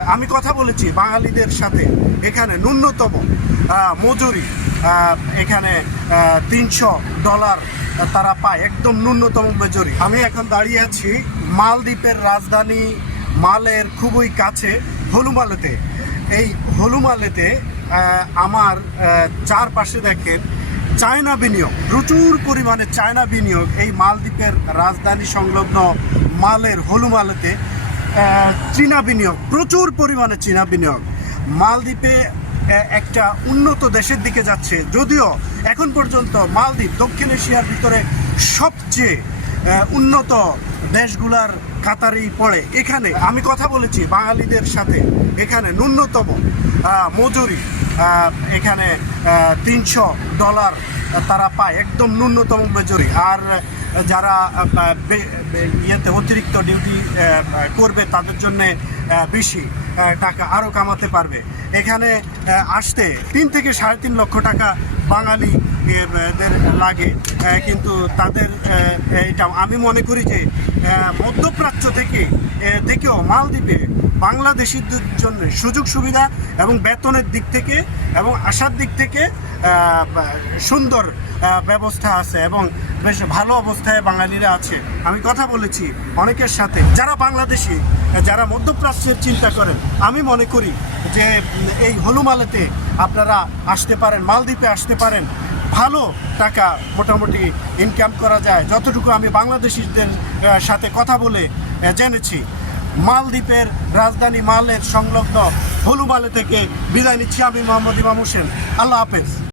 আমি কথা বলেছি বাঙালিদের সাথে। এখানে ন্যূনতম মজুরি এখানে তিনশো ডলার তারা পায়, একদম ন্যূনতম মজুরি। আমি এখন দাঁড়িয়ে আছি মালদ্বীপের রাজধানী, মালের খুবই কাছে, হলুমালেতে। এই হলুমালেতে আমার চারপাশে দেখেন চায়না বিনিয়োগ, প্রচুর পরিমাণে চায়না বিনিয়োগ এই মালদ্বীপের রাজধানী সংলগ্ন মালের হলুমালেতে। চীনা বিনিয়োগ, প্রচুর পরিমাণে চীনা বিনিয়োগ। মালদ্বীপে একটা উন্নত দেশের দিকে যাচ্ছে। যদিও এখন পর্যন্ত মালদ্বীপ দক্ষিণ এশিয়ার ভিতরে সবচেয়ে উন্নত দেশগুলার কাতারেই পড়ে। এখানে আমি কথা বলেছি বাঙালিদের সাথে। এখানে ন্যূনতম মজুরি এখানে তিনশো ডলার তারা পায়, একদম ন্যূনতম মজুরি। আর যারা ইয়েতে অতিরিক্ত ডিউটি করবে তাদের জন্য বেশি টাকা আরও কামাতে পারবে। এখানে আসতে তিন থেকে সাড়ে তিন লক্ষ টাকা বাঙালি লাগে কিন্তু তাদের এটা আমি মনে করি যে মধ্যপ্রাচ্য থেকে থেকেও মালদ্বীপে বাংলাদেশিদের জন্য সুযোগ সুবিধা এবং বেতনের দিক থেকে এবং আসার দিক থেকে সুন্দর ব্যবস্থা আছে এবং বেশ ভালো অবস্থায় বাঙালিরা আছে। আমি কথা বলেছি অনেকের সাথে। যারা বাংলাদেশি, যারা মধ্যপ্রাচ্যের চিন্তা করেন, আমি মনে করি যে এই হলুমালেতে আপনারা আসতে পারেন, মালদ্বীপে আসতে পারেন। ভালো টাকা মোটামুটি ইনকাম করা যায়। যতটুকু আমি বাংলাদেশিদের সাথে কথা বলে জেনেছি। মালদ্বীপের রাজধানী মালের সংলগ্ন হলুমালে থেকে বিদায় নিচ্ছি আমি মোহাম্মদ ইমাম হোসেন। আল্লাহ হাফেজ।